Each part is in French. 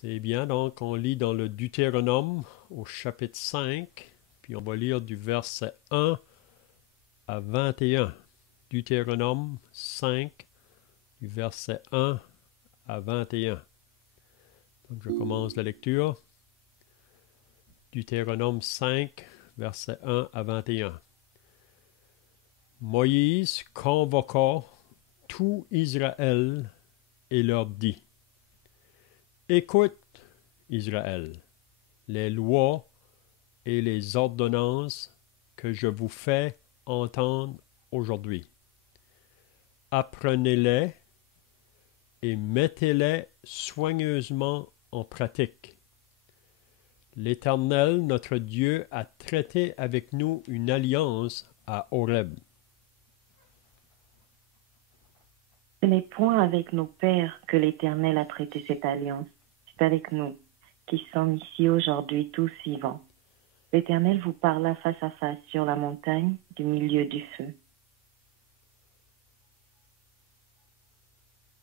C'est bien, donc on lit dans le Deutéronome au chapitre 5, puis on va lire du verset 1 à 21. Deutéronome 5, du verset 1 à 21. Donc je commence la lecture. Deutéronome 5, verset 1 à 21. Moïse convoqua tout Israël et leur dit: Écoute, Israël, les lois et les ordonnances que je vous fais entendre aujourd'hui. Apprenez-les et mettez-les soigneusement en pratique. L'Éternel, notre Dieu, a traité avec nous une alliance à Horeb. Ce n'est point avec nos pères que l'Éternel a traité cette alliance. C'est avec nous, qui sommes ici aujourd'hui tous vivants. L'Éternel vous parla face à face sur la montagne du milieu du feu.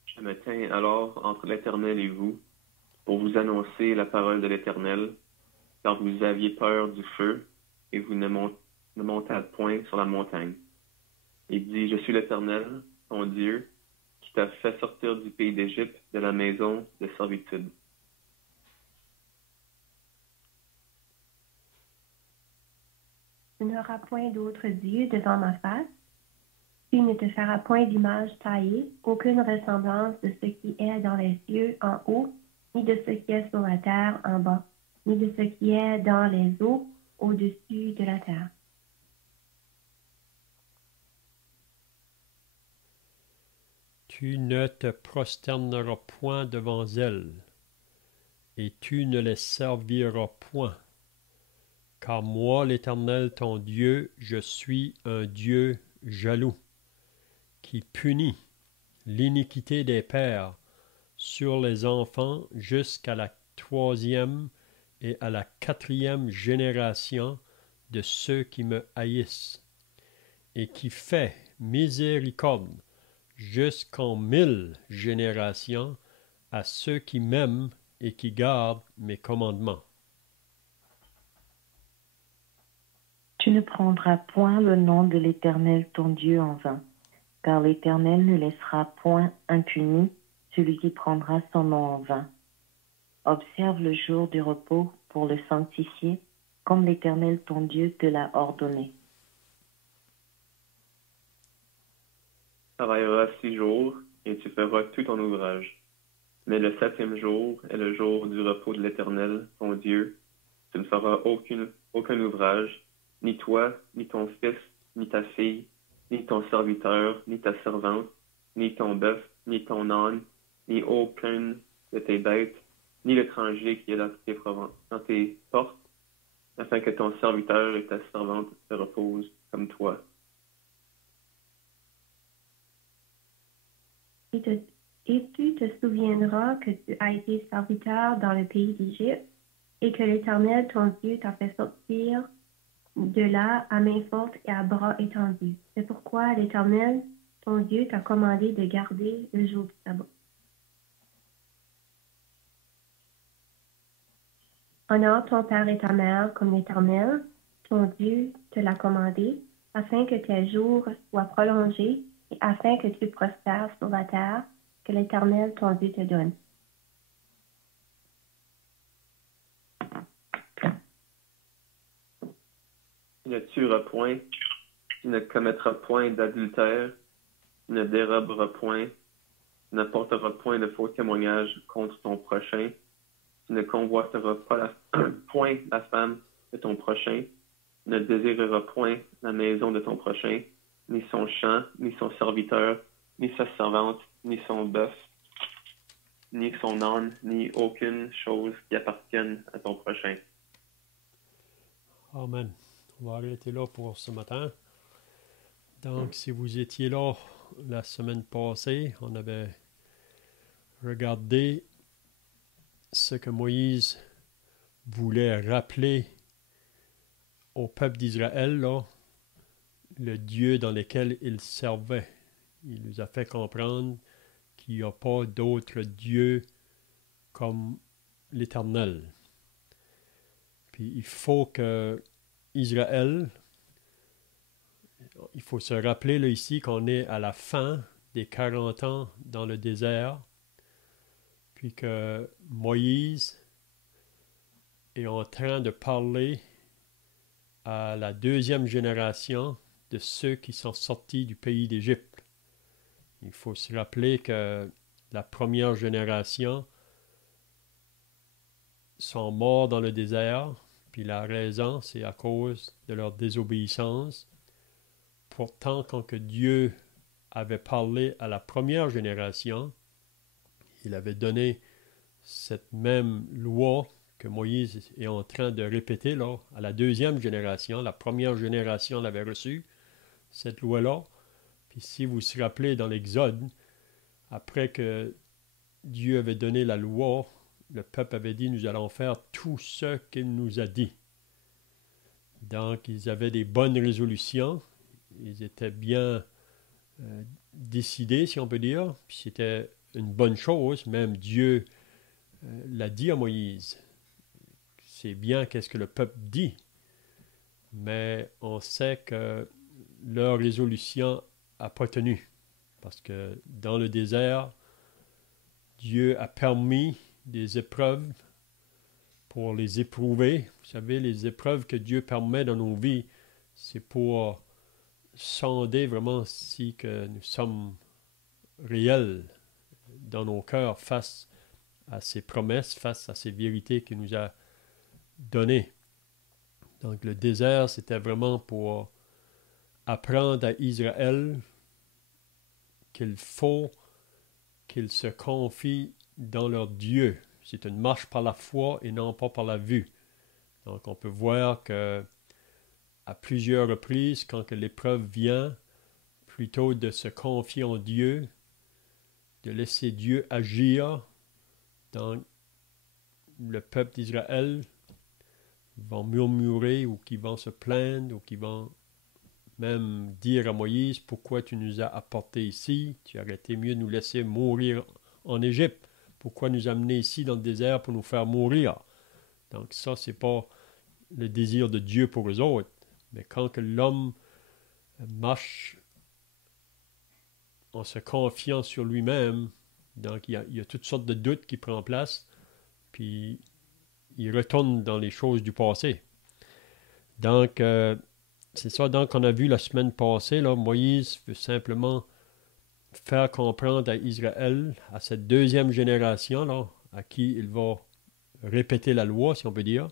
Je me tiens alors entre l'Éternel et vous, pour vous annoncer la parole de l'Éternel, car vous aviez peur du feu, et vous ne montâtes point sur la montagne. Il dit: Je suis l'Éternel, ton Dieu, qui t'a fait sortir du pays d'Égypte, de la maison de servitude. Tu n'auras point d'autre Dieu devant ma face. Tu ne te feras point d'image taillée, aucune ressemblance de ce qui est dans les cieux en haut, ni de ce qui est sur la terre en bas, ni de ce qui est dans les eaux au-dessus de la terre. Tu ne te prosterneras point devant elles, et tu ne les serviras point. Car moi, l'Éternel ton Dieu, je suis un Dieu jaloux, qui punit l'iniquité des pères sur les enfants jusqu'à la 3e et à la 4e génération de ceux qui me haïssent, et qui fait miséricorde jusqu'en 1000 générations à ceux qui m'aiment et qui gardent mes commandements. Tu ne prendras point le nom de l'Éternel ton Dieu en vain, car l'Éternel ne laissera point impuni celui qui prendra son nom en vain. Observe le jour du repos pour le sanctifier, comme l'Éternel ton Dieu te l'a ordonné. Tu travailleras 6 jours, et tu feras tout ton ouvrage. Mais le 7e jour est le jour du repos de l'Éternel, ton Dieu. Tu ne feras aucun ouvrage, ni toi, ni ton fils, ni ta fille, ni ton serviteur, ni ta servante, ni ton bœuf, ni ton âne, ni aucune de tes bêtes, ni l'étranger qui est dans tes portes, afin que ton serviteur et ta servante se reposent comme toi. Et tu te souviendras que tu as été serviteur dans le pays d'Égypte, et que l'Éternel ton Dieu t'a fait sortir de là à main forte et à bras étendus. C'est pourquoi l'Éternel ton Dieu t'a commandé de garder le jour du sabbat. Honore ton père et ta mère comme l'Éternel ton Dieu te l'a commandé, afin que tes jours soient prolongés et afin que tu prospères sur la terre que l'Éternel ton Dieu te donne. Tu ne tueras point, tu ne commettras point d'adultère, tu ne déroberas point, tu ne porteras point de faux témoignages contre ton prochain, tu ne convoiteras pas point la femme de ton prochain, tu ne désireras point la maison de ton prochain, ni son champ, ni son serviteur, ni sa servante, ni son bœuf, ni son âne, ni aucune chose qui appartienne à ton prochain. Amen. On va arrêter là pour ce matin. Donc, si vous étiez là la semaine passée, on avait regardé ce que Moïse voulait rappeler au peuple d'Israël, là, le Dieu dans lequel il servait. Il nous a fait comprendre qu'il n'y a pas d'autre Dieu comme l'Éternel. Puis il faut que Israël, il faut se rappeler là, ici qu'on est à la fin des 40 ans dans le désert, puis que Moïse est en train de parler à la deuxième génération de ceux qui sont sortis du pays d'Égypte. Il faut se rappeler que la première génération sont morts dans le désert, puis la raison, c'est à cause de leur désobéissance. Pourtant, quand que Dieu avait parlé à la première génération, il avait donné cette même loi que Moïse est en train de répéter là, à la deuxième génération. La première génération l'avait reçue, cette loi-là. Puis si vous vous rappelez dans l'Exode, après que Dieu avait donné la loi, le peuple avait dit, nous allons faire tout ce qu'il nous a dit. Donc, ils avaient des bonnes résolutions. Ils étaient bien décidés, si on peut dire. Puis c'était une bonne chose. Même Dieu l'a dit à Moïse. C'est bien qu'est-ce que le peuple dit. Mais on sait que leur résolution n'a pas tenu. Parce que dans le désert, Dieu a permis des épreuves pour les éprouver. Vous savez, les épreuves que Dieu permet dans nos vies, c'est pour sonder vraiment si que nous sommes réels dans nos cœurs face à ses promesses, face à ses vérités qu'il nous a données. Donc le désert, c'était vraiment pour apprendre à Israël qu'il faut qu'ils se confient dans leur Dieu. C'est une marche par la foi et non pas par la vue. Donc on peut voir que à plusieurs reprises, quand que l'épreuve vient, plutôt de se confier en Dieu, de laisser Dieu agir dans le peuple d'Israël, vont murmurer ou qui vont se plaindre ou qui vont même dire à Moïse, pourquoi tu nous as apportés ici? Tu aurais été mieux de nous laisser mourir en Égypte. Pourquoi nous amener ici dans le désert pour nous faire mourir? Donc ça, c'est pas le désir de Dieu pour eux autres. Mais quand que l'homme marche en se confiant sur lui-même, donc il y a toutes sortes de doutes qui prennent place, puis il retourne dans les choses du passé. Donc, c'est ça donc qu'on a vu la semaine passée. Là, Moïse veut simplement faire comprendre à Israël, à cette deuxième génération, là, à qui il va répéter la loi, si on peut dire.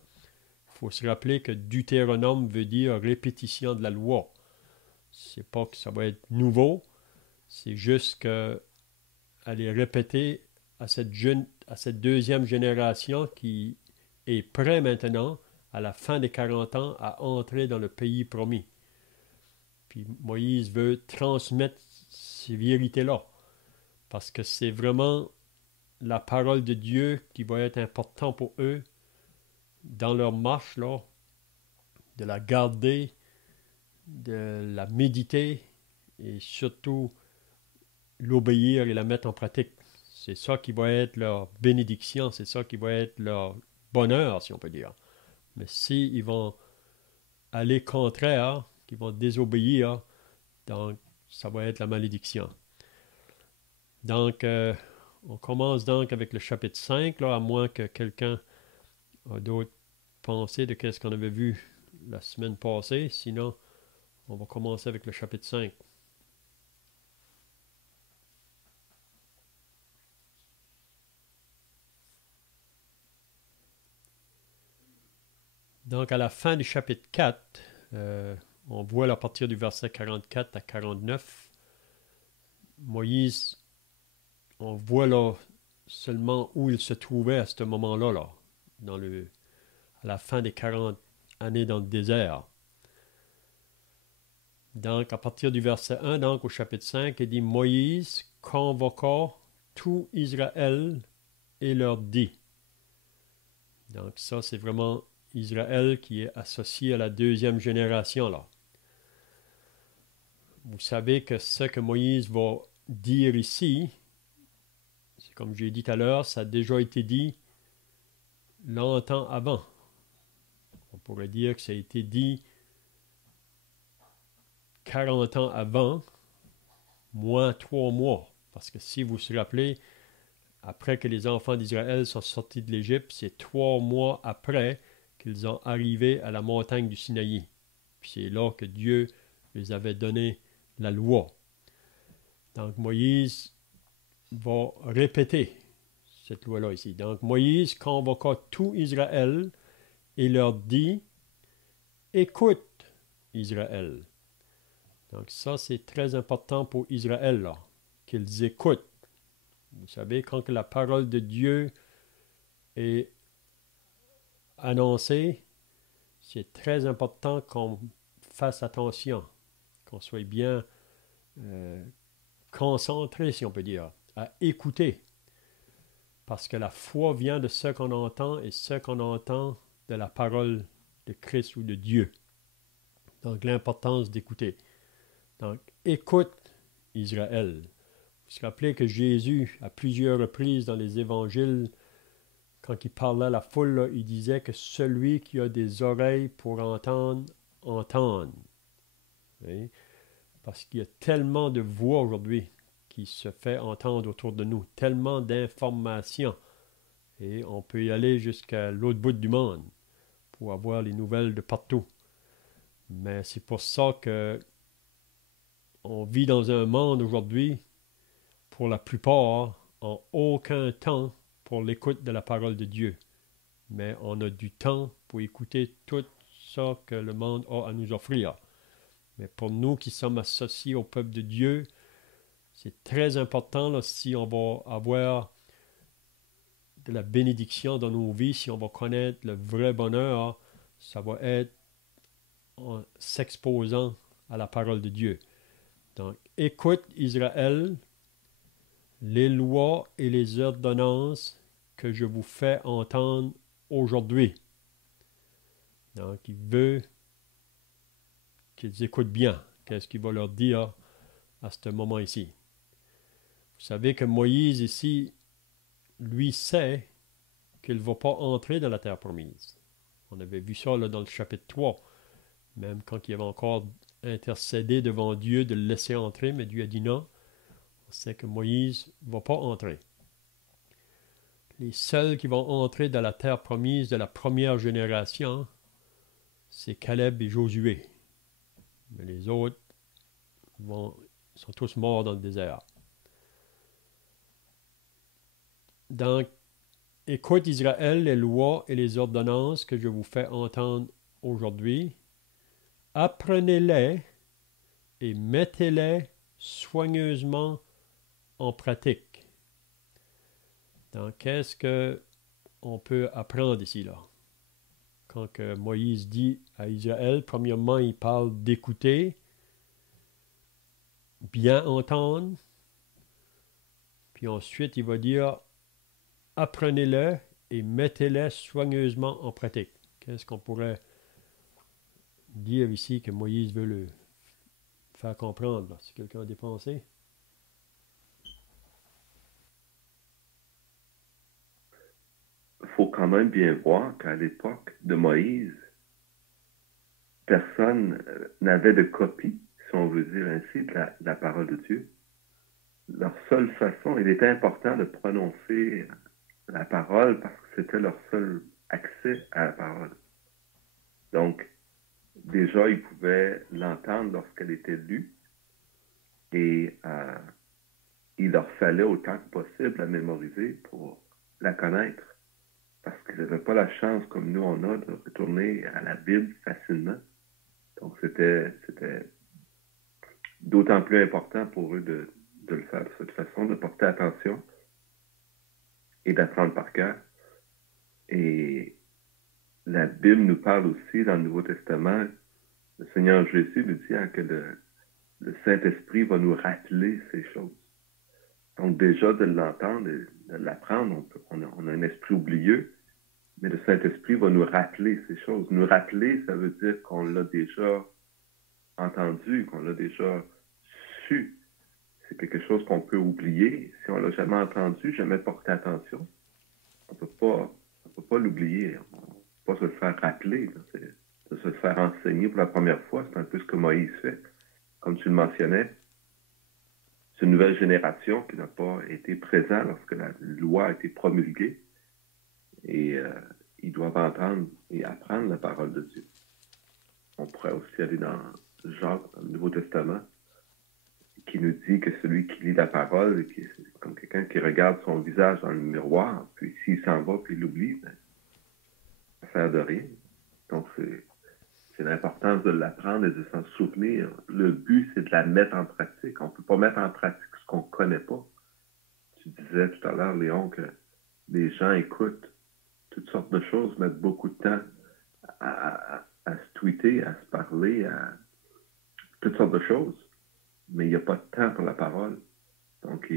Il faut se rappeler que Deutéronome veut dire répétition de la loi. C'est pas que ça va être nouveau, c'est juste qu'elle est répétée à cette deuxième génération qui est prêt maintenant, à la fin des 40 ans, à entrer dans le pays promis. Puis Moïse veut transmettre ces vérités-là, parce que c'est vraiment la parole de Dieu qui va être importante pour eux dans leur marche, là, de la garder, de la méditer et surtout l'obéir et la mettre en pratique. C'est ça qui va être leur bénédiction, c'est ça qui va être leur bonheur, si on peut dire. Mais s'ils vont aller contraire, qu'ils vont désobéir, donc ça va être la malédiction. Donc, on commence donc avec le chapitre 5, là, à moins que quelqu'un ait d'autres pensées de ce qu'on avait vu la semaine passée. Sinon, on va commencer avec le chapitre 5. Donc, à la fin du chapitre 4, on voit à partir du verset 44 à 49, Moïse, on voit là seulement où il se trouvait à ce moment-là, là, à la fin des 40 années dans le désert. Donc, à partir du verset 1, donc au chapitre 5, il dit « Moïse convoqua tout Israël et leur dit ». Donc, ça, c'est vraiment Israël qui est associé à la deuxième génération, là. Vous savez que ce que Moïse va dire ici, c'est comme j'ai dit tout à l'heure, ça a déjà été dit longtemps avant. On pourrait dire que ça a été dit 40 ans avant, moins 3 mois. Parce que si vous vous rappelez, après que les enfants d'Israël sont sortis de l'Égypte, c'est 3 mois après qu'ils ont arrivé à la montagne du Sinaï. Puis c'est là que Dieu les avait donné la loi. Donc Moïse va répéter cette loi-là ici. Donc Moïse convoqua tout Israël et leur dit, écoute Israël. Donc ça c'est très important pour Israël, là, qu'ils écoutent. Vous savez, quand la parole de Dieu est annoncée, c'est très important qu'on fasse attention, qu'on soit bien concentré, si on peut dire, à écouter. Parce que la foi vient de ce qu'on entend et ce qu'on entend de la parole de Christ ou de Dieu. Donc l'importance d'écouter. Donc écoute Israël. Vous vous rappelez que Jésus, à plusieurs reprises dans les évangiles, quand il parlait à la foule, là, il disait que celui qui a des oreilles pour entendre, entende. Oui? Parce qu'il y a tellement de voix aujourd'hui qui se fait entendre autour de nous, tellement d'informations. Et on peut y aller jusqu'à l'autre bout du monde pour avoir les nouvelles de partout. Mais c'est pour ça que on vit dans un monde aujourd'hui, pour la plupart, en aucun temps pour l'écoute de la parole de Dieu. Mais on a du temps pour écouter tout ça que le monde a à nous offrir. Mais pour nous qui sommes associés au peuple de Dieu, c'est très important là, si on va avoir de la bénédiction dans nos vies, si on va connaître le vrai bonheur, ça va être en s'exposant à la parole de Dieu. Donc, écoute Israël, les lois et les ordonnances que je vous fais entendre aujourd'hui. Donc, il veut qu'ils écoutent bien. Qu'est-ce qu'il va leur dire à ce moment ici? Vous savez que Moïse ici, lui sait qu'il ne va pas entrer dans la terre promise. On avait vu ça là, dans le chapitre 3. Même quand il avait encore intercédé devant Dieu de le laisser entrer, mais Dieu a dit non. On sait que Moïse ne va pas entrer. Les seuls qui vont entrer dans la terre promise de la première génération, c'est Caleb et Josué. Mais les autres sont tous morts dans le désert. Donc, écoute Israël, les lois et les ordonnances que je vous fais entendre aujourd'hui. Apprenez-les et mettez-les soigneusement en pratique. Donc, qu'est-ce qu'on peut apprendre ici, là? Quand que Moïse dit à Israël, premièrement, il parle d'écouter, bien entendre, puis ensuite, il va dire, apprenez-le et mettez-les soigneusement en pratique. Qu'est-ce qu'on pourrait dire ici que Moïse veut le faire comprendre, là, si quelqu'un a des pensées? Il faut quand même bien voir qu'à l'époque de Moïse, personne n'avait de copie, si on veut dire ainsi, de la parole de Dieu. Leur seule façon, il était important de prononcer la parole parce que c'était leur seul accès à la parole. Donc, déjà, ils pouvaient l'entendre lorsqu'elle était lue et il leur fallait autant que possible la mémoriser pour la connaître. Parce qu'ils n'avaient pas la chance, comme nous on a, de retourner à la Bible facilement. Donc, c'était d'autant plus important pour eux de le faire de cette façon, de porter attention et d'apprendre par cœur. Et la Bible nous parle aussi, dans le Nouveau Testament, le Seigneur Jésus nous dit que le Saint-Esprit va nous rappeler ces choses. Donc, déjà, de l'entendre et de l'apprendre, on a un esprit oublieux, mais le Saint-Esprit va nous rappeler ces choses. Nous rappeler, ça veut dire qu'on l'a déjà entendu, qu'on l'a déjà su. C'est quelque chose qu'on peut oublier. Si on l'a jamais entendu, jamais porté attention, on peut pas pas l'oublier. Pas se le faire rappeler. C'est de se le faire enseigner pour la première fois. C'est un peu ce que Moïse fait. Comme tu le mentionnais, c'est une nouvelle génération qui n'a pas été présente lorsque la loi a été promulguée. Et ils doivent entendre et apprendre la parole de Dieu. On pourrait aussi aller dans Jacques, dans le Nouveau Testament, qui nous dit que celui qui lit la parole, c'est comme quelqu'un qui regarde son visage dans le miroir, puis s'il s'en va, puis il l'oublie, ben, ça sert de rien. Donc, c'est l'importance de l'apprendre et de s'en souvenir. Le but, c'est de la mettre en pratique. On ne peut pas mettre en pratique ce qu'on ne connaît pas. Tu disais tout à l'heure, Léon, que les gens écoutent toutes sortes de choses, mettent beaucoup de temps à se tweeter, à se parler, à toutes sortes de choses. Mais il n'y a pas de temps pour la parole. Donc,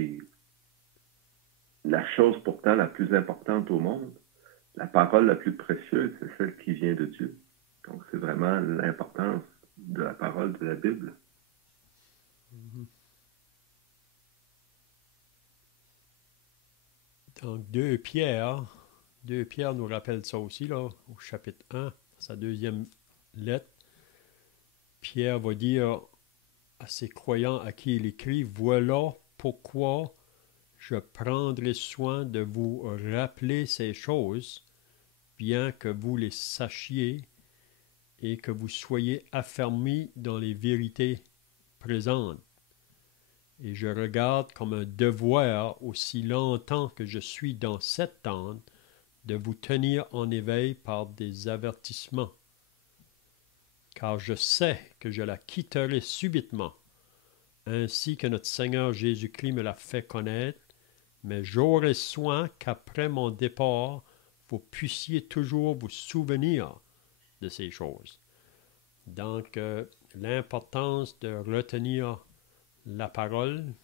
la chose pourtant la plus importante au monde, la parole la plus précieuse, c'est celle qui vient de Dieu. Donc, c'est vraiment l'importance de la parole de la Bible. Donc, 2 Pierre nous rappelle ça aussi, là, au chapitre 1, sa deuxième lettre. Pierre va dire à ses croyants à qui il écrit, « Voilà pourquoi je prendrai soin de vous rappeler ces choses, bien que vous les sachiez et que vous soyez affermis dans les vérités présentes. Et je regarde comme un devoir, aussi longtemps que je suis dans cette tente, de vous tenir en éveil par des avertissements. Car je sais que je la quitterai subitement, ainsi que notre Seigneur Jésus-Christ me l'a fait connaître, mais j'aurai soin qu'après mon départ, vous puissiez toujours vous souvenir de ces choses. » Donc, l'importance de retenir la parole,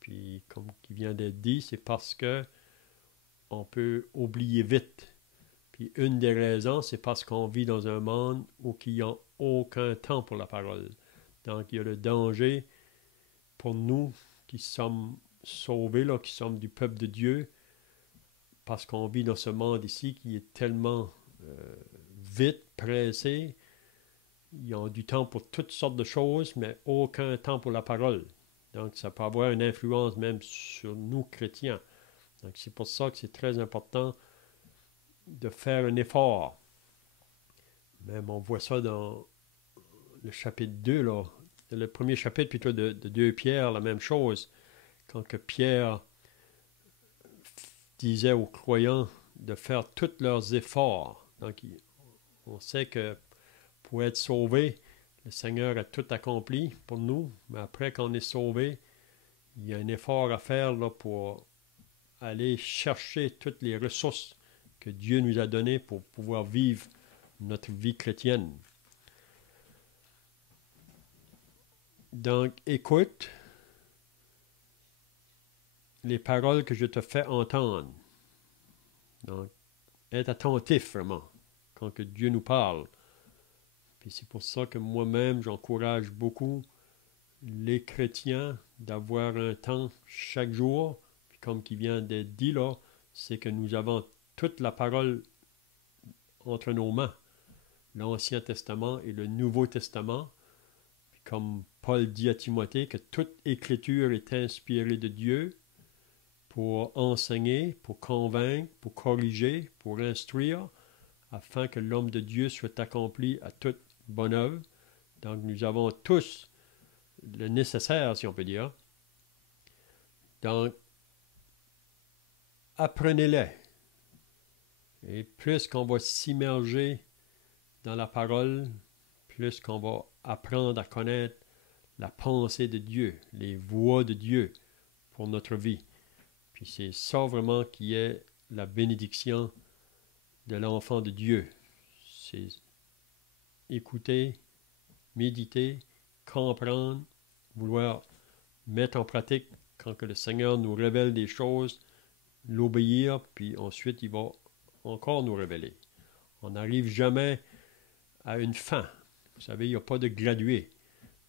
puis comme qui vient d'être dit, c'est parce que on peut oublier vite. Puis une des raisons, c'est parce qu'on vit dans un monde où il n'y a aucun temps pour la parole. Donc, il y a le danger pour nous qui sommes sauvés, là, qui sommes du peuple de Dieu, parce qu'on vit dans ce monde ici qui est tellement vite, pressé. Ils ont du temps pour toutes sortes de choses, mais aucun temps pour la parole. Donc, ça peut avoir une influence même sur nous, chrétiens. Donc, c'est pour ça que c'est très important de faire un effort. Même on voit ça dans le chapitre 2, là, le premier chapitre plutôt de 2 Pierre, la même chose. Quand que Pierre disait aux croyants de faire tous leurs efforts. Donc, on sait que pour être sauvé, le Seigneur a tout accompli pour nous, mais après qu'on est sauvé, il y a un effort à faire là, pour aller chercher toutes les ressources que Dieu nous a données pour pouvoir vivre notre vie chrétienne. Donc, écoute les paroles que je te fais entendre. Donc, être attentif vraiment quand que Dieu nous parle. Puis c'est pour ça que moi-même, j'encourage beaucoup les chrétiens d'avoir un temps chaque jour. Puis comme qui vient d'être dit là, c'est que nous avons toute la parole entre nos mains. L'Ancien Testament et le Nouveau Testament. Puis comme Paul dit à Timothée que toute écriture est inspirée de Dieu pour enseigner, pour convaincre, pour corriger, pour instruire, afin que l'homme de Dieu soit accompli à toute bonne œuvre. Donc nous avons tous le nécessaire, si on peut dire. Donc, apprenez-les. Et plus qu'on va s'immerger dans la parole, plus qu'on va apprendre à connaître la pensée de Dieu, les voies de Dieu pour notre vie. Puis c'est ça vraiment qui est la bénédiction de l'enfant de Dieu. C'est écouter, méditer, comprendre, vouloir mettre en pratique quand que le Seigneur nous révèle des choses, l'obéir, puis ensuite il va encore nous révéler. On n'arrive jamais à une fin. Vous savez, il n'y a pas de gradué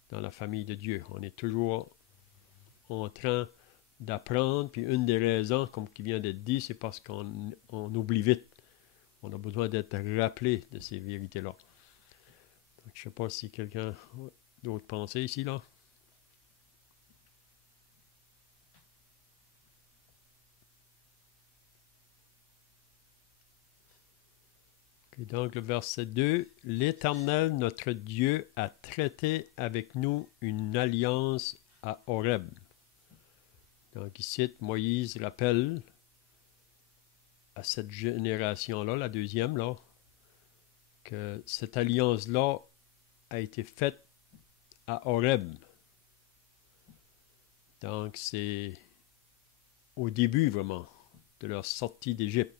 dans la famille de Dieu. On est toujours en train d'apprendre, puis une des raisons, comme qui vient d'être dit, c'est parce qu'on oublie vite. On a besoin d'être rappelé de ces vérités-là. Donc, je ne sais pas si quelqu'un a d'autres pensées ici, là. Et donc, le verset 2, « L'Éternel, notre Dieu, a traité avec nous une alliance à Horeb. » Donc, ici, Moïse rappelle à cette génération-là, la deuxième, là, que cette alliance-là a été faite à Horeb. Donc, c'est au début, vraiment, de leur sortie d'Égypte.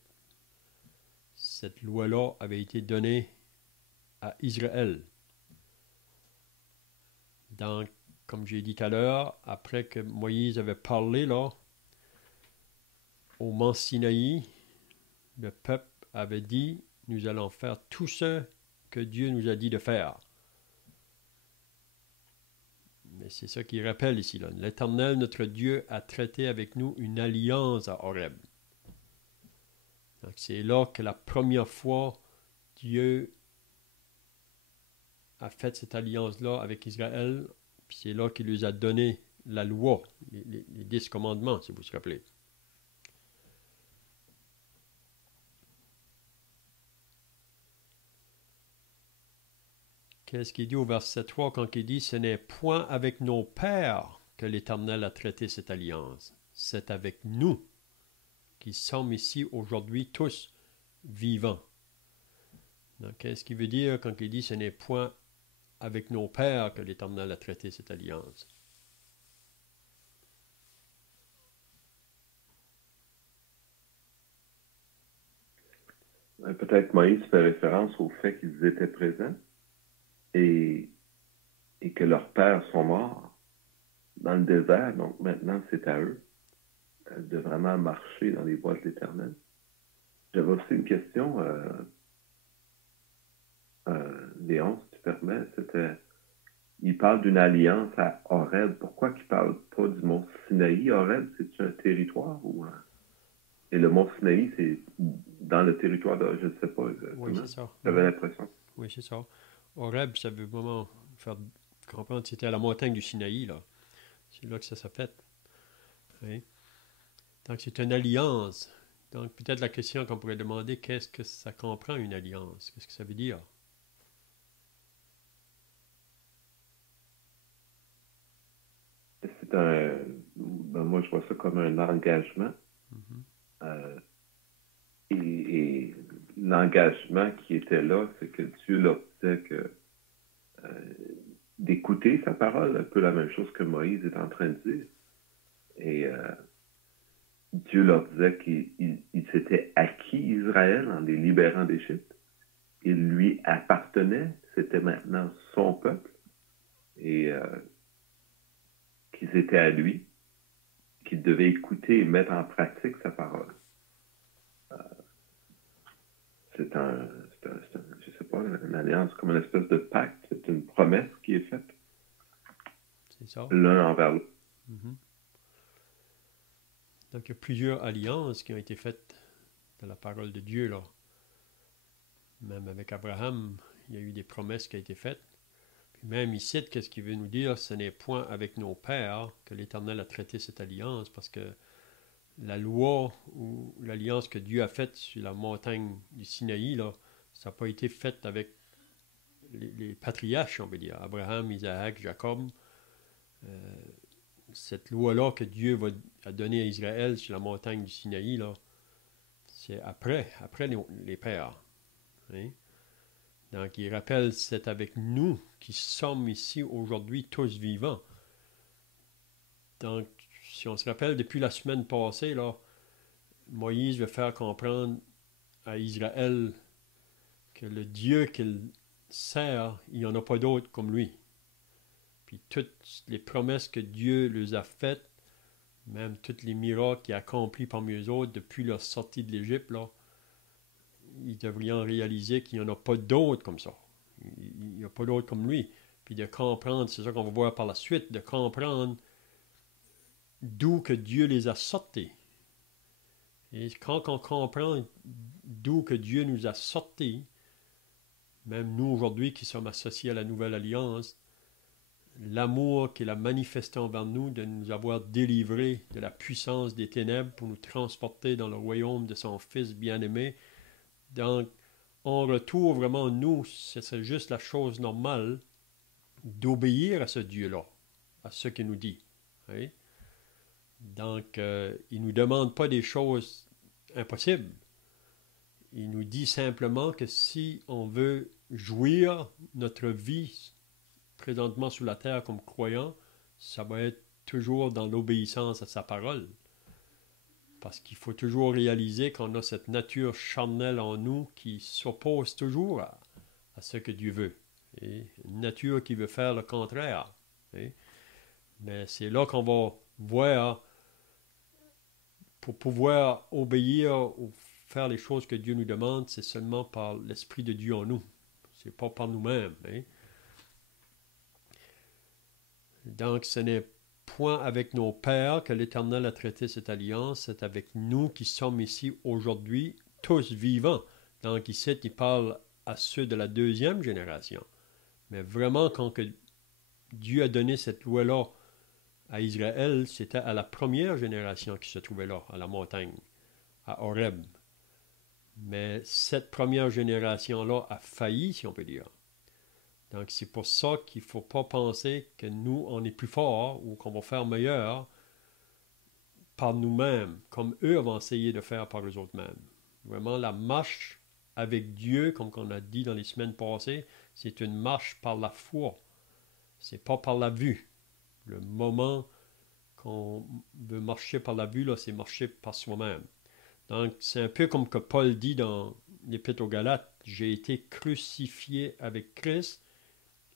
Cette loi-là avait été donnée à Israël. Donc, comme j'ai dit tout à l'heure, après que Moïse avait parlé là, au mont Sinaï, le peuple avait dit, nous allons faire tout ce que Dieu nous a dit de faire. Mais c'est ça qu'il rappelle ici. Là. L'Éternel, notre Dieu, a traité avec nous une alliance à Horeb. Donc, c'est là que la première fois, Dieu a fait cette alliance-là avec Israël. Puis c'est là qu'il lui a donné la loi, les 10 commandements, si vous vous rappelez. Qu'est-ce qu'il dit au verset 3 quand il dit « Ce n'est point avec nos pères que l'Éternel a traité cette alliance, c'est avec nous qui sommes ici aujourd'hui tous vivants. » Donc, qu'est-ce qu'il veut dire quand il dit « Ce n'est point avec nos pères que l'Éternel a traité cette alliance » ? Peut-être Moïse fait référence au fait qu'ils étaient présents et que leurs pères sont morts dans le désert. Donc maintenant, c'est à eux de vraiment marcher dans les voies de l'Éternel. J'avais aussi une question, Léon, si tu permets. Il parle d'une alliance à Horeb. Pourquoi qu'il ne parle pas du mont Sinaï? Horeb, c'est un territoire ou... Et le mont Sinaï, c'est dans le territoire de... Je ne sais pas exactement. Oui, c'est ça. J'avais l'impression. Oui, c'est ça. Horeb, ça veut vraiment faire comprendre que c'était à la montagne du Sinaï, là. C'est là que ça s'est fait. Oui. Donc, c'est une alliance. Donc, peut-être la question qu'on pourrait demander, qu'est-ce que ça comprend, une alliance? Qu'est-ce que ça veut dire? C'est moi, je vois ça comme un engagement. Et l'engagement qui était là, c'est que Dieu leur disait que d'écouter sa parole, un peu la même chose que Moïse est en train de dire. Et Dieu leur disait qu'il s'était acquis Israël en les libérant d'Égypte. Il lui appartenait, c'était maintenant son peuple. Et qu'ils étaient à lui, qu'ils devaient écouter et mettre en pratique sa parole. C'est je sais pas, une alliance comme une espèce de pacte, c'est une promesse qui est faite. C'est ça. L'un envers l'autre. Donc, il y a plusieurs alliances qui ont été faites dans la parole de Dieu, là. Même avec Abraham, il y a eu des promesses qui ont été faites. Puis même ici, qu'est-ce qu'il veut nous dire? Ce n'est point avec nos pères que l'Éternel a traité cette alliance, parce que la loi ou l'alliance que Dieu a faite sur la montagne du Sinaï, là, ça n'a pas été fait avec les patriarches, on veut dire, Abraham, Isaac, Jacob. Cette loi-là que Dieu a donnée à Israël sur la montagne du Sinaï, là, c'est après les pères. Hein? Donc, il rappelle, c'est avec nous qui sommes ici aujourd'hui tous vivants. Donc, si on se rappelle, depuis la semaine passée, là, Moïse veut faire comprendre à Israël que le Dieu qu'il sert, il n'y en a pas d'autre comme lui. Puis toutes les promesses que Dieu leur a faites, même tous les miracles qu'il a accomplis parmi eux autres depuis leur sortie de l'Égypte, là, ils devraient réaliser qu'il n'y en a pas d'autre comme ça. Il n'y a pas d'autre comme lui. Puis de comprendre, c'est ça qu'on va voir par la suite, de comprendre d'où que Dieu les a sortis. Et quand on comprend d'où que Dieu nous a sortis, même nous aujourd'hui qui sommes associés à la Nouvelle Alliance, l'amour qu'il a manifesté envers nous, de nous avoir délivrés de la puissance des ténèbres pour nous transporter dans le royaume de son Fils bien-aimé. Donc, en retour, vraiment, nous, c'est juste la chose normale d'obéir à ce Dieu-là, à ce qu'il nous dit. Oui? Donc, il ne nous demande pas des choses impossibles. Il nous dit simplement que si on veut jouir notre vie présentement sur la terre comme croyant, ça va être toujours dans l'obéissance à sa parole. Parce qu'il faut toujours réaliser qu'on a cette nature charnelle en nous qui s'oppose toujours à ce que Dieu veut. Et une nature qui veut faire le contraire. Et, mais c'est là qu'on va voir, pour pouvoir obéir ou faire les choses que Dieu nous demande, c'est seulement par l'Esprit de Dieu en nous. C'est pas par nous-mêmes. Hein? Donc, ce n'est point avec nos pères que l'Éternel a traité cette alliance, c'est avec nous qui sommes ici aujourd'hui, tous vivants. Donc, ici, il parle à ceux de la deuxième génération. Mais vraiment, quand que Dieu a donné cette loi-là à Israël, c'était à la première génération qui se trouvait là, à la montagne, à Horeb. Mais cette première génération-là a failli, si on peut dire. Donc, c'est pour ça qu'il ne faut pas penser que nous, on est plus forts ou qu'on va faire meilleur par nous-mêmes, comme eux vont essayer de faire par eux autres-mêmes. Vraiment, la marche avec Dieu, comme on a dit dans les semaines passées, c'est une marche par la foi. C'est pas par la vue. Le moment qu'on veut marcher par la vue, là, c'est marcher par soi-même. Donc, c'est un peu comme que Paul dit dans l'Épître aux Galates, « J'ai été crucifié avec Christ,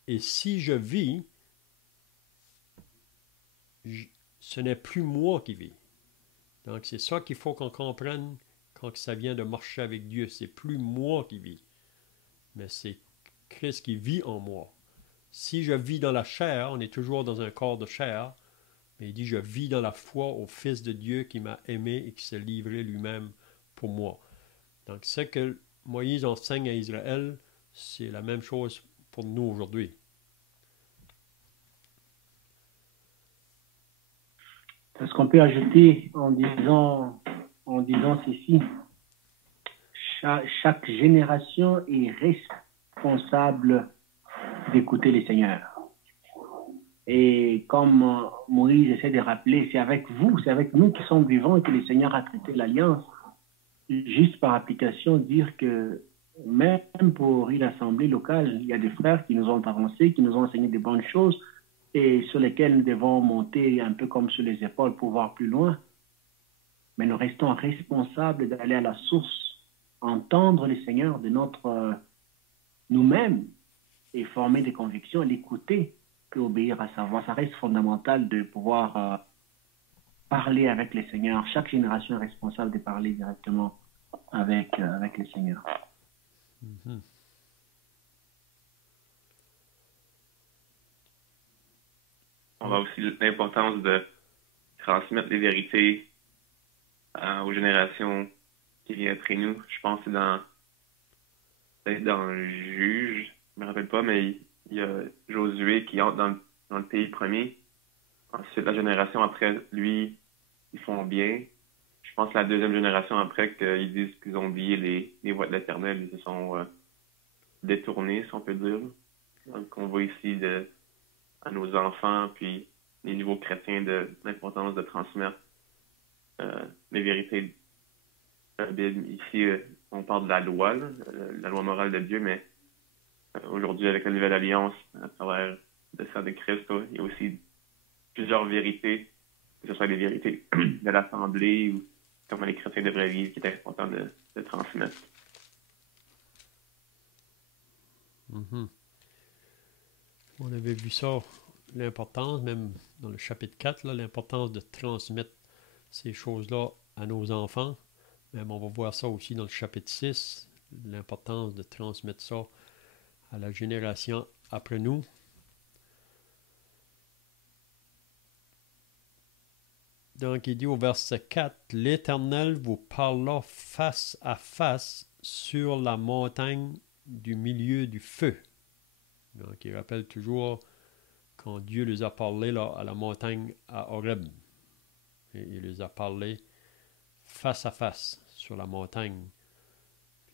et si je vis, ce n'est plus moi qui vis. » Donc, c'est ça qu'il faut qu'on comprenne quand ça vient de marcher avec Dieu. C'est plus moi qui vis, mais c'est Christ qui vit en moi. Si je vis dans la chair, on est toujours dans un corps de chair, mais il dit, je vis dans la foi au Fils de Dieu qui m'a aimé et qui s'est livré lui-même pour moi. Donc, ce que Moïse enseigne à Israël, c'est la même chose pour nous aujourd'hui. Est-ce qu'on peut ajouter en disant ceci, chaque génération est responsable d'écouter les seigneurs. Et comme Moïse essaie de rappeler, c'est avec vous, c'est avec nous qui sommes vivants que le Seigneur a traité l'alliance. Juste par application, dire que même pour une assemblée locale, il y a des frères qui nous ont avancé, qui nous ont enseigné de bonnes choses et sur lesquelles nous devons monter un peu comme sur les épaules pour voir plus loin. Mais nous restons responsables d'aller à la source, entendre le Seigneur de notre nous-mêmes et former des convictions, l'écouter, que obéir à sa voix. Ça reste fondamental de pouvoir parler avec le Seigneur. Chaque génération est responsable de parler directement avec le Seigneur. Mm-hmm. On voit aussi l'importance de transmettre les vérités aux générations qui viennent après nous. Je pense que c'est peut-être dans Juge, je ne me rappelle pas, mais il y a Josué qui entre dans le pays premier. Ensuite, la génération après lui, ils font bien. Je pense que la deuxième génération après, qu'ils disent qu'ils ont oublié les voies de l'Éternel, ils se sont détournés, si on peut dire. Donc, on voit ici à nos enfants, puis les nouveaux chrétiens, de l'importance de transmettre les vérités de la Bible. Ici, on parle de la loi, la loi morale de Dieu, mais aujourd'hui, avec la Nouvelle Alliance, à travers le sang de Christ, il y a aussi plusieurs vérités, que ce soit les vérités de l'Assemblée ou comment les chrétiens devraient vivre, qui est important de transmettre. Mm-hmm. On avait vu ça, l'importance, même dans le chapitre 4, là, l'importance de transmettre ces choses-là à nos enfants. Même on va voir ça aussi dans le chapitre 6, l'importance de transmettre ça à la génération après nous. Donc, il dit au verset 4, « L'Éternel vous parla face à face sur la montagne du milieu du feu. » Donc, il rappelle toujours quand Dieu les a parlé là, à la montagne à Horeb. Et il les a parlé face à face sur la montagne.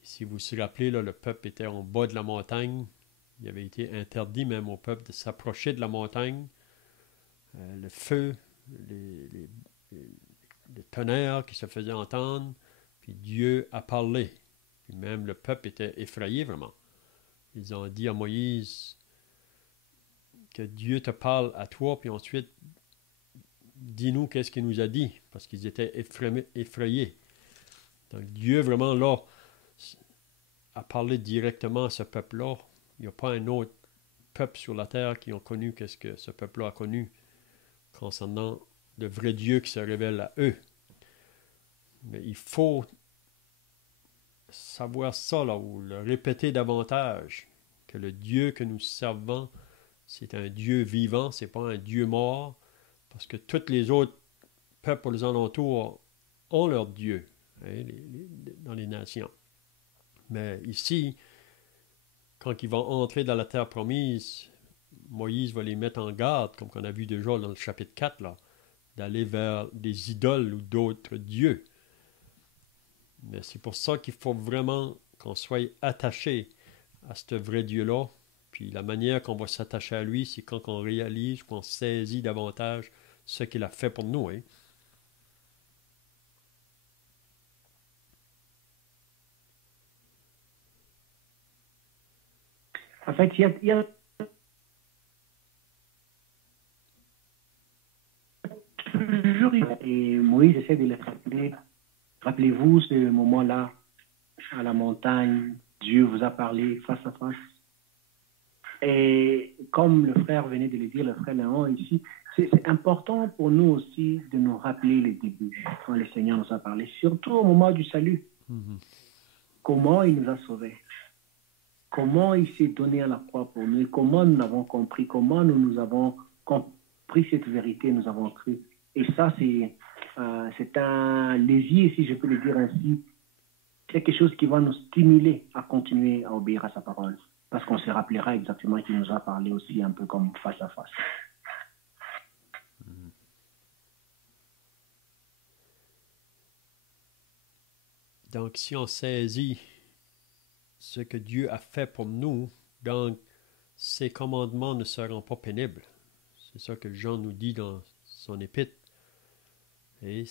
Et si vous vous rappelez, là, le peuple était en bas de la montagne. Il avait été interdit même au peuple de s'approcher de la montagne. Le feu, les tonnerres qui se faisaient entendre, puis Dieu a parlé. Puis même le peuple était effrayé vraiment. Ils ont dit à Moïse que Dieu te parle à toi, puis ensuite, dis-nous qu'est-ce qu'il nous a dit, parce qu'ils étaient effrayés. Donc Dieu vraiment là a parlé directement à ce peuple-là. Il n'y a pas un autre peuple sur la terre qui ont connu qu'est-ce que ce peuple-là a connu concernant le vrai Dieu qui se révèle à eux. Mais il faut savoir ça, là, ou le répéter davantage, que le Dieu que nous servons, c'est un Dieu vivant, c'est pas un Dieu mort, parce que tous les autres peuples aux alentours ont leur Dieu, hein, dans les nations. Mais ici, quand ils vont entrer dans la terre promise, Moïse va les mettre en garde, comme on a vu déjà dans le chapitre 4, là, d'aller vers des idoles ou d'autres dieux. Mais c'est pour ça qu'il faut vraiment qu'on soit attaché à ce vrai Dieu-là. Puis la manière qu'on va s'attacher à lui, c'est quand on réalise, qu'on saisit davantage ce qu'il a fait pour nous. Hein. En fait, il y a toujours, et Moïse essaie de les rappeler. Rappelez-vous ce moment-là, à la montagne, Dieu vous a parlé face à face. Et comme le frère venait de le dire, le frère Léon ici, c'est important pour nous aussi de nous rappeler les débuts, quand le Seigneur nous a parlé, surtout au moment du salut. Comment il nous a sauvés, comment il s'est donné à la croix pour nous, comment nous l'avons compris, comment nous avons compris cette vérité, nous avons cru. Et ça, c'est un levier, si je peux le dire ainsi, quelque chose qui va nous stimuler à continuer à obéir à sa parole. Parce qu'on se rappellera exactement qu'il nous a parlé aussi un peu comme face à face. Donc, si on saisit ce que Dieu a fait pour nous, donc ses commandements ne seront pas pénibles. C'est ça que Jean nous dit dans son épître. Et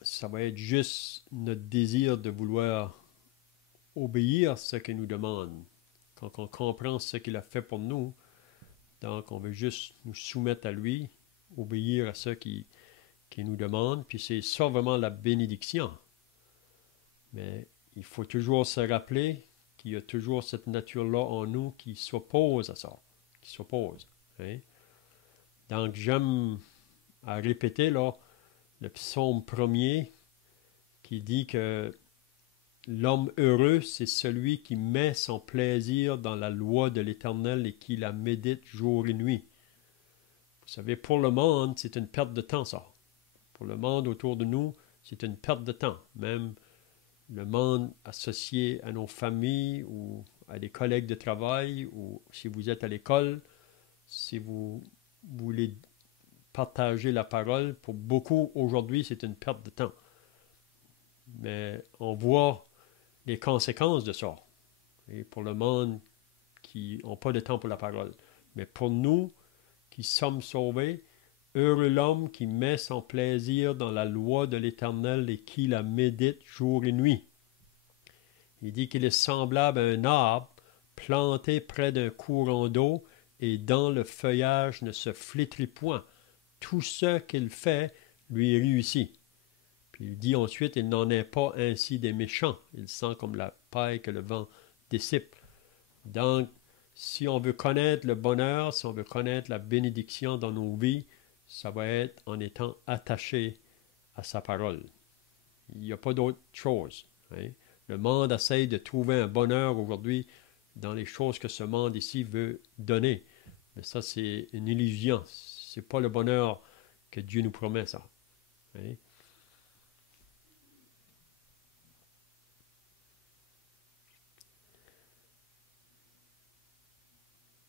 ça va être juste notre désir de vouloir obéir à ce qu'il nous demande. Quand on comprend ce qu'il a fait pour nous, donc on veut juste nous soumettre à lui, obéir à ce qu'il nous demande, puis c'est ça vraiment la bénédiction. Mais il faut toujours se rappeler qu'il y a toujours cette nature-là en nous qui s'oppose à ça, qui s'oppose. Hein? Donc j'aime à répéter là, le psaume 1er qui dit que l'homme heureux, c'est celui qui met son plaisir dans la loi de l'Éternel et qui la médite jour et nuit. Vous savez, pour le monde, c'est une perte de temps, ça. Pour le monde autour de nous, c'est une perte de temps. Même le monde associé à nos familles ou à des collègues de travail ou si vous êtes à l'école, si vous voulez partager la parole, pour beaucoup aujourd'hui, c'est une perte de temps. Mais on voit les conséquences de ça. Et pour le monde qui n'ont pas de temps pour la parole. Mais pour nous qui sommes sauvés, heureux l'homme qui met son plaisir dans la loi de l'Éternel et qui la médite jour et nuit. Il dit qu'il est semblable à un arbre planté près d'un courant d'eau et dont le feuillage ne se flétrit point. Tout ce qu'il fait lui réussit. Puis il dit ensuite, il n'en est pas ainsi des méchants. Il sent comme la paille que le vent dissipe. Donc, si on veut connaître le bonheur, si on veut connaître la bénédiction dans nos vies, ça va être en étant attaché à sa parole. Il n'y a pas d'autre chose. Hein? Le monde essaye de trouver un bonheur aujourd'hui dans les choses que ce monde ici veut donner. Mais ça, c'est une illusion. Ce n'est pas le bonheur que Dieu nous promet ça. Hein?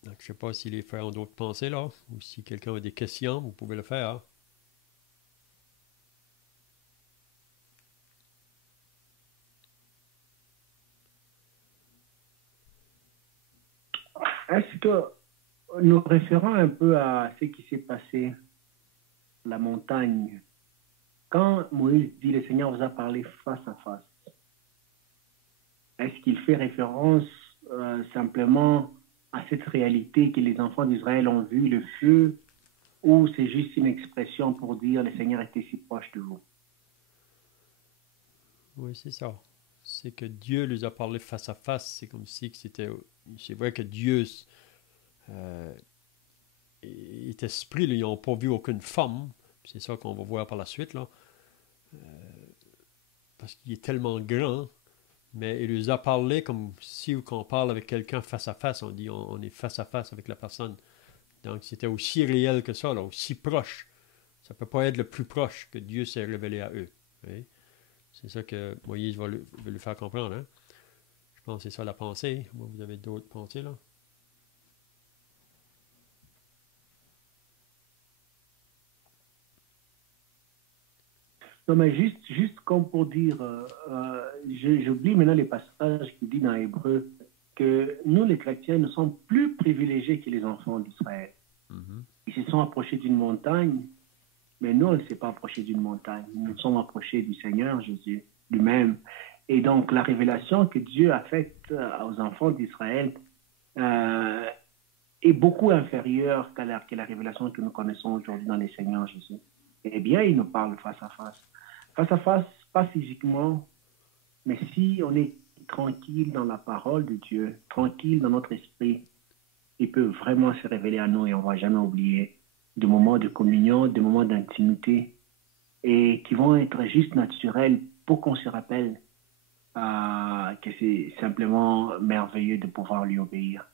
Donc, je ne sais pas si les frères ont d'autres pensées là, ou si quelqu'un a des questions, vous pouvez le faire. Hein? Est-ce que nous référons un peu à ce qui s'est passé à la montagne, quand Moïse dit le Seigneur vous a parlé face à face, est-ce qu'il fait référence simplement à cette réalité que les enfants d'Israël ont vu, le feu, ou c'est juste une expression pour dire le Seigneur était si proche de vous? Oui, c'est ça. C'est que Dieu les a parlé face à face. C'est comme si c'était... C'est vrai que Dieu est esprit. Là, ils n'ont pas vu aucune forme. C'est ça qu'on va voir par la suite. Là. Parce qu'il est tellement grand. Mais il les a parlé comme si quand on parle avec quelqu'un face à face, on dit on est face à face avec la personne. Donc c'était aussi réel que ça, là, aussi proche. Ça ne peut pas être le plus proche que Dieu s'est révélé à eux. Oui? C'est ça que Moïse veut lui faire comprendre. Hein? Je pense que c'est ça la pensée. Moi, vous avez d'autres pensées là? Non, mais juste comme pour dire, j'oublie maintenant les passages qui disent dans Hébreu que nous, les chrétiens, nous sommes plus privilégiés que les enfants d'Israël. Mm-hmm. Ils se sont approchés d'une montagne, mais nous, on ne s'est pas approchés d'une montagne. Nous nous sommes approchés du Seigneur Jésus lui-même. Et donc, la révélation que Dieu a faite aux enfants d'Israël est beaucoup inférieure qu'à la révélation que nous connaissons aujourd'hui dans le Seigneur Jésus. Eh bien, il nous parle face à face. Face à face, pas physiquement, mais si on est tranquille dans la parole de Dieu, tranquille dans notre esprit, il peut vraiment se révéler à nous et on ne va jamais oublier des moments de communion, des moments d'intimité et qui vont être juste naturels pour qu'on se rappelle que c'est simplement merveilleux de pouvoir lui obéir.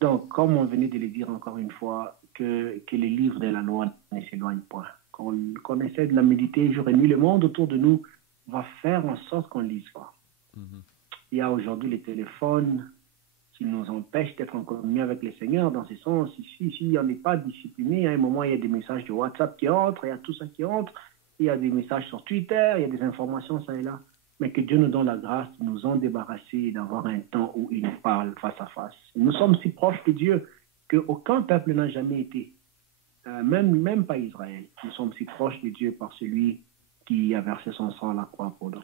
Donc, comme on venait de le dire encore une fois, que les livres de la loi ne s'éloignent point. Qu'on essaie de la méditer jour et nuit, le monde autour de nous va faire en sorte qu'on lise pas. Mm-hmm. Il y a aujourd'hui les téléphones qui nous empêchent d'être en communion avec le Seigneur, dans ce sens, si on n'est pas discipliné, à un moment, il y a des messages de WhatsApp qui entrent, il y a tout ça qui entre, il y a des messages sur Twitter, il y a des informations, ça et là. Mais que Dieu nous donne la grâce de nous en débarrasser et d'avoir un temps où il nous parle face à face. Nous sommes si proches de Dieu qu'aucun peuple n'a jamais été. Même pas Israël. Nous sommes si proches de Dieu par celui qui a versé son sang à la croix pour nous.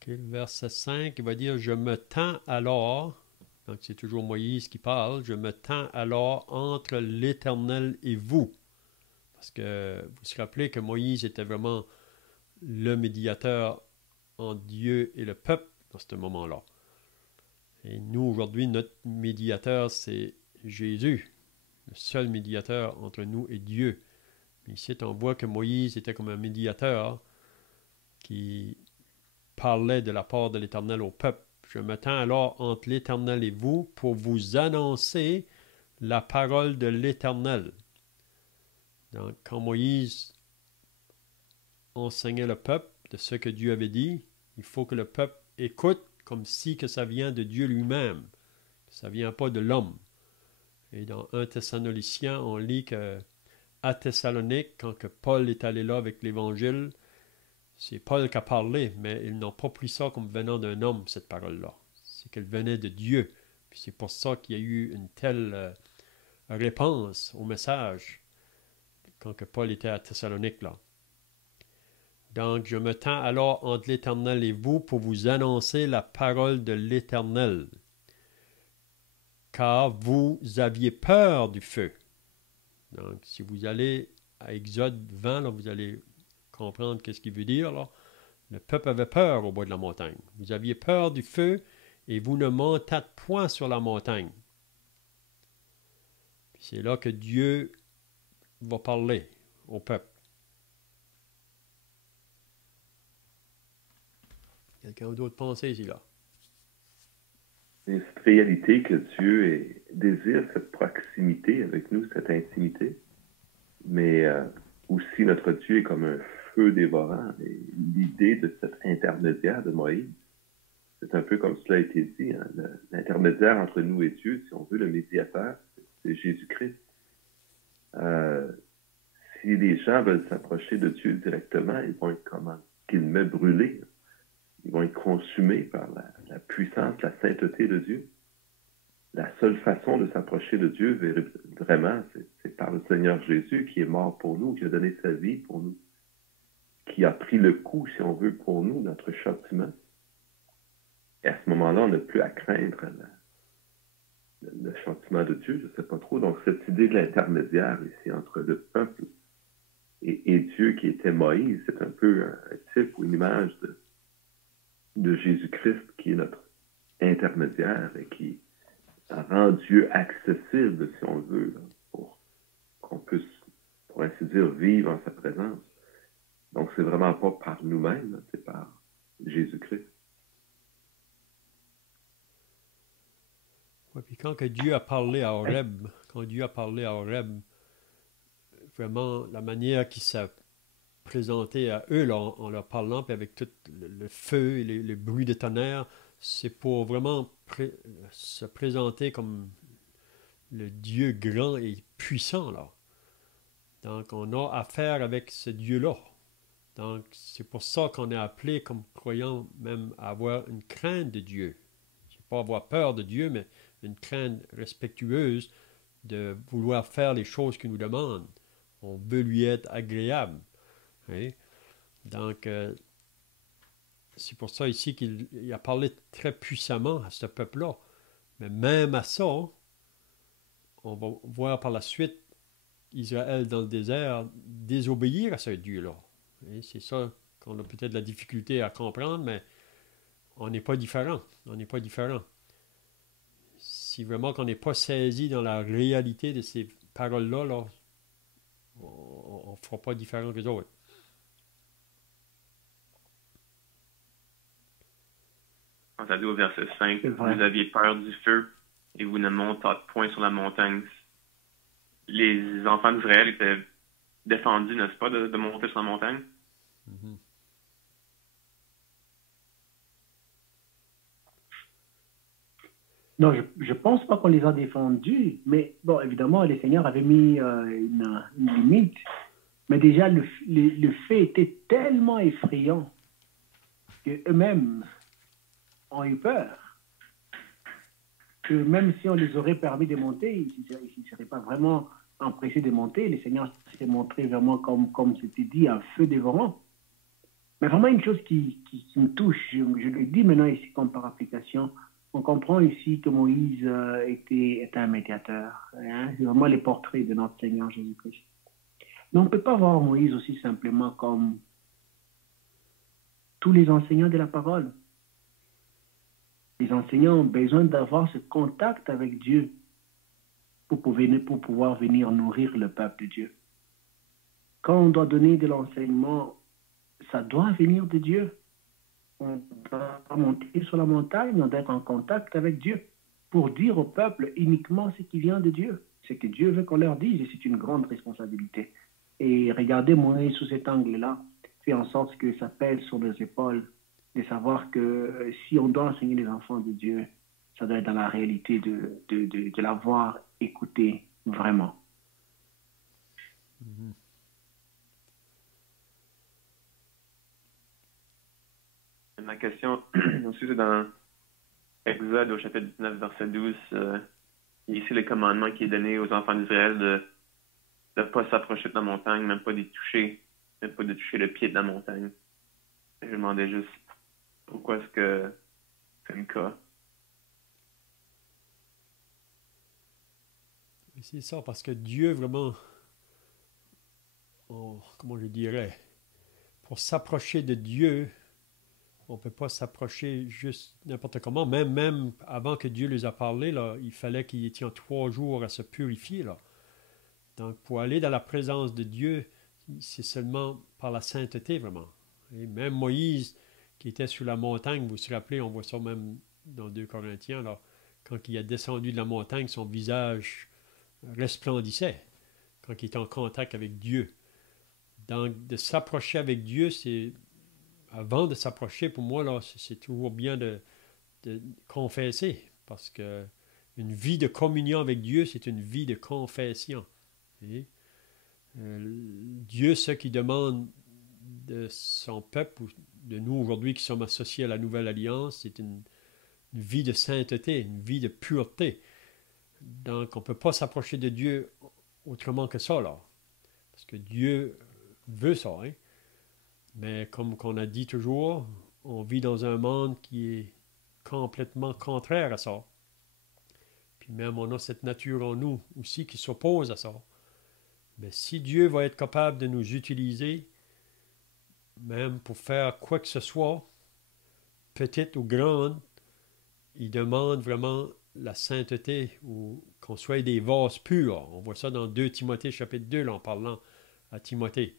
Okay, le verset 5, il va dire « Je me tends alors », donc c'est toujours Moïse qui parle, « Je me tends alors entre l'Éternel et vous ». Parce que vous vous rappelez que Moïse était vraiment le médiateur entre Dieu et le peuple dans ce moment-là. Et nous, aujourd'hui, notre médiateur, c'est Jésus, le seul médiateur entre nous et Dieu. Mais ici, on voit que Moïse était comme un médiateur qui parlait de la part de l'Éternel au peuple. Je me tends alors entre l'Éternel et vous pour vous annoncer la parole de l'Éternel. Donc, quand Moïse enseignait le peuple de ce que Dieu avait dit, il faut que le peuple écoute comme si que ça vient de Dieu lui-même. Ça ne vient pas de l'homme. Et dans 1 Thessaloniciens, on lit qu'à Thessalonique, quand que Paul est allé là avec l'Évangile, c'est Paul qui a parlé, mais ils n'ont pas pris ça comme venant d'un homme, cette parole-là. C'est qu'elle venait de Dieu. Puis c'est pour ça qu'il y a eu une telle réponse au message quand que Paul était à Thessalonique, là. Donc, je me tends alors entre l'Éternel et vous pour vous annoncer la parole de l'Éternel. Car vous aviez peur du feu. Donc, si vous allez à Exode 20, là, vous allez comprendre qu'est-ce qu'il veut dire, là. Le peuple avait peur au bout de la montagne. Vous aviez peur du feu et vous ne montâtes point sur la montagne. Puis c'est là que Dieu va parler au peuple. Quelqu'un d'autre pensée ici, là? Et cette réalité que Dieu désire cette proximité avec nous, cette intimité, mais aussi notre Dieu est comme un feu dévorant. Et l'idée de cet intermédiaire de Moïse, c'est un peu comme cela a été dit, hein, l'intermédiaire entre nous et Dieu, si on veut, le médiateur, c'est Jésus-Christ. Si les gens veulent s'approcher de Dieu directement, ils vont être comment? Qu'ils met brûlés. Ils vont être consumés par la puissance, la sainteté de Dieu. La seule façon de s'approcher de Dieu, vraiment, c'est par le Seigneur Jésus qui est mort pour nous, qui a donné sa vie pour nous, qui a pris le coup, si on veut, pour nous, notre châtiment. Et à ce moment-là, on n'a plus à craindre le châtiment de Dieu, je ne sais pas trop. Donc, cette idée de l'intermédiaire ici entre le peuple et Dieu qui était Moïse, c'est un peu un type ou une image de Jésus-Christ qui est notre intermédiaire et qui rend Dieu accessible, si on veut, là, pour qu'on puisse, pour ainsi dire, vivre en sa présence. Donc, c'est vraiment pas par nous-mêmes, c'est par Jésus-Christ. Oui, puis quand que Dieu a parlé à Horeb, vraiment la manière qu'il s'est présenté à eux là, en leur parlant, puis avec tout le feu et le bruit de tonnerre, c'est pour vraiment se présenter comme le Dieu grand et puissant, là. Donc, on a affaire avec ce Dieu-là. Donc, c'est pour ça qu'on est appelé comme croyants même à avoir une crainte de Dieu. C'est pas avoir peur de Dieu, mais une crainte respectueuse de vouloir faire les choses qu'il nous demande. On veut lui être agréable. Hein? Donc, c'est pour ça ici qu'il a parlé très puissamment à ce peuple-là. Mais même à ça, on va voir par la suite Israël dans le désert désobéir à ce Dieu-là. Et c'est ça qu'on a peut-être de la difficulté à comprendre, mais on n'est pas différent. On n'est pas différent. Si vraiment qu'on n'est pas saisi dans la réalité de ces paroles-là, là, on ne fera pas différent que les autres. Quand ça dit au verset 5, vous aviez peur du feu et vous ne montâtes point sur la montagne. Les enfants d'Israël étaient défendus, n'est-ce pas, de monter sur la montagne? Mm-hmm. Non, je pense pas qu'on les a défendus, mais bon, évidemment, les seigneurs avaient mis une limite, mais déjà, le fait était tellement effrayant qu'eux-mêmes ont eu peur, que même si on les aurait permis de monter, ils ne seraient pas vraiment empressés de monter. Les seigneurs s'est montré vraiment, comme c'était dit, un feu dévorant. Mais vraiment une chose qui me touche, je le dis maintenant ici comme par application, on comprend ici que Moïse était un médiateur. Hein? C'est vraiment les portraits de notre Seigneur Jésus-Christ. Mais on ne peut pas voir Moïse aussi simplement comme tous les enseignants de la parole. Les enseignants ont besoin d'avoir ce contact avec Dieu pour pouvoir venir nourrir le peuple de Dieu. Quand on doit donner de l'enseignement, ça doit venir de Dieu. On doit monter sur la montagne, on doit être en contact avec Dieu pour dire au peuple uniquement ce qui vient de Dieu, ce que Dieu veut qu'on leur dise, et c'est une grande responsabilité. Et regardez Moïse sous cet angle-là, fait en sorte que ça pèse sur nos épaules, de savoir que si on doit enseigner les enfants de Dieu, ça doit être dans la réalité de l'avoir écouté vraiment. Mm-hmm. Ma question aussi, c'est dans Exode au chapitre 19, verset 12. Ici, le commandement qui est donné aux enfants d'Israël de ne pas s'approcher de la montagne, même pas d'y toucher, même pas de toucher le pied de la montagne. Je me demandais juste pourquoi est-ce que c'est le cas. C'est ça, parce que Dieu, vraiment, comment je dirais, pour s'approcher de Dieu, on ne peut pas s'approcher juste n'importe comment. Même avant que Dieu les a parlé, là, il fallait qu'ils étaient 3 jours à se purifier. Là. Donc, pour aller dans la présence de Dieu, c'est seulement par la sainteté, vraiment. Et même Moïse, qui était sur la montagne, vous vous rappelez, on voit ça même dans 2 Corinthiens, là, quand il est descendu de la montagne, son visage resplendissait quand il était en contact avec Dieu. Donc, de s'approcher avec Dieu, c'est... Avant de s'approcher, pour moi, là, c'est toujours bien de confesser, parce que une vie de communion avec Dieu, c'est une vie de confession. Et, Dieu, ce qu'il demande de son peuple, ou de nous aujourd'hui qui sommes associés à la Nouvelle Alliance, c'est une vie de sainteté, une vie de pureté. Donc, on ne peut pas s'approcher de Dieu autrement que ça, là. Parce que Dieu veut ça, hein? Mais comme on a dit toujours, on vit dans un monde qui est complètement contraire à ça. Puis même on a cette nature en nous aussi qui s'oppose à ça. Mais si Dieu va être capable de nous utiliser, même pour faire quoi que ce soit, petite ou grande, il demande vraiment la sainteté ou qu'on soit des vases purs. On voit ça dans 2 Timothée chapitre 2, là, en parlant à Timothée.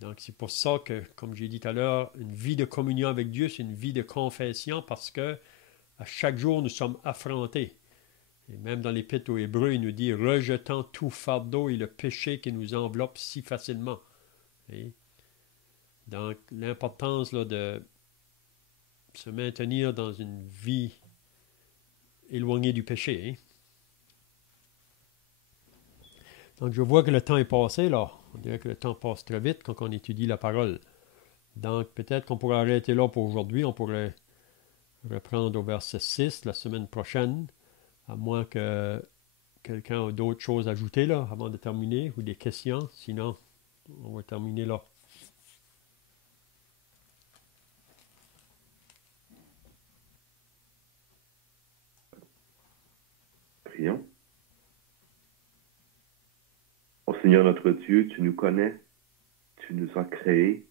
Donc c'est pour ça que, comme j'ai dit tout à l'heure, une vie de communion avec Dieu, c'est une vie de confession parce que à chaque jour, nous sommes affrontés. Et même dans l'Épître aux Hébreux, il nous dit « rejetant tout fardeau et le péché qui nous enveloppe si facilement. » Donc, l'importance là, de se maintenir dans une vie éloignée du péché. Hein? Donc, je vois que le temps est passé, là. On dirait que le temps passe très vite quand on étudie la parole. Donc, peut-être qu'on pourrait arrêter là pour aujourd'hui. On pourrait reprendre au verset 6 la semaine prochaine, à moins que quelqu'un ait d'autres choses à ajouter là, avant de terminer, ou des questions. Sinon, on va terminer là. Prions. Ô Seigneur notre Dieu, tu nous connais, tu nous as créés.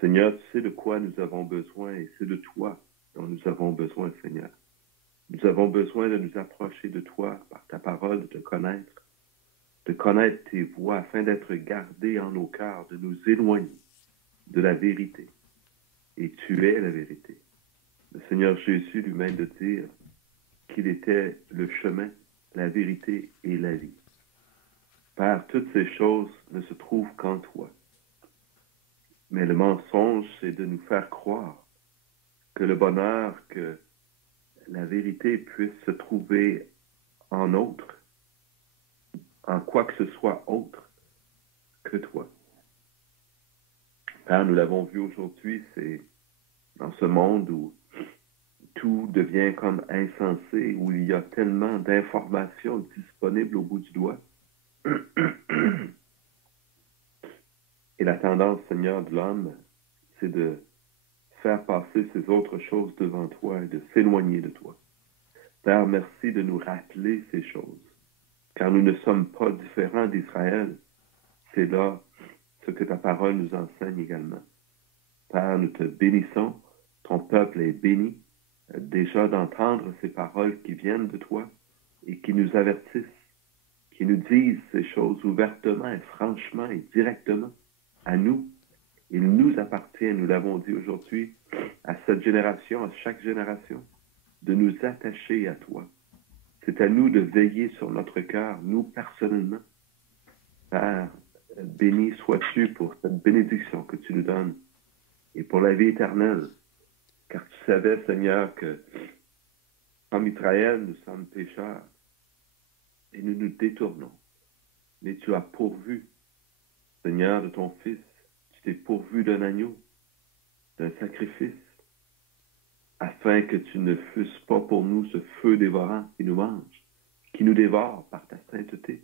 Seigneur, tu sais de quoi nous avons besoin et c'est de toi dont nous avons besoin, Seigneur. Nous avons besoin de nous approcher de toi par ta parole, de connaître tes voies afin d'être gardés en nos cœurs, de nous éloigner de la vérité. Et tu es la vérité. Le Seigneur Jésus lui-même de dire qu'il était le chemin, la vérité et la vie. Père, toutes ces choses ne se trouvent qu'en toi. Mais le mensonge, c'est de nous faire croire que le bonheur, que la vérité puisse se trouver en autre, en quoi que ce soit autre que toi. Père, nous l'avons vu aujourd'hui, c'est dans ce monde où tout devient comme insensé, où il y a tellement d'informations disponibles au bout du doigt. Et la tendance, Seigneur, de l'homme, c'est de faire passer ces autres choses devant toi et de s'éloigner de toi. Père, merci de nous rappeler ces choses, car nous ne sommes pas différents d'Israël. C'est là ce que ta parole nous enseigne également. Père, nous te bénissons, ton peuple est béni, déjà d'entendre ces paroles qui viennent de toi et qui nous avertissent, qui nous disent ces choses ouvertement et franchement et directement à nous. Il nous appartient, nous l'avons dit aujourd'hui, à cette génération, à chaque génération, de nous attacher à toi. C'est à nous de veiller sur notre cœur, nous personnellement. Père, béni sois-tu pour cette bénédiction que tu nous donnes et pour la vie éternelle. Car tu savais, Seigneur, que comme Israël, nous sommes pécheurs et nous nous détournons. Mais tu as pourvu, Seigneur, de ton Fils. Tu t'es pourvu d'un agneau, d'un sacrifice, afin que tu ne fusses pas pour nous ce feu dévorant qui nous mange, qui nous dévore par ta sainteté.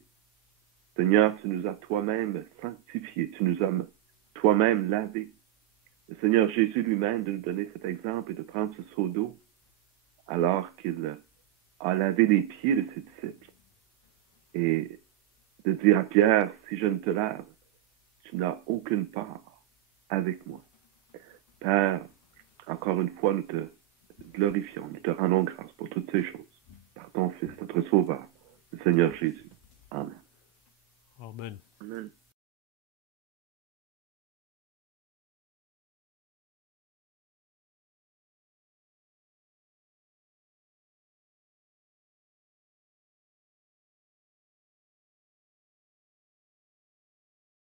Seigneur, tu nous as toi-même sanctifiés, tu nous as toi-même lavés. Le Seigneur Jésus lui-même de nous donner cet exemple et de prendre ce seau d'eau alors qu'il a lavé les pieds de ses disciples et de dire à Pierre, si je ne te lave, tu n'as aucune part avec moi. Père, encore une fois, nous te glorifions, nous te rendons grâce pour toutes ces choses, par ton Fils, notre Sauveur, le Seigneur Jésus. Amen. Amen. Amen.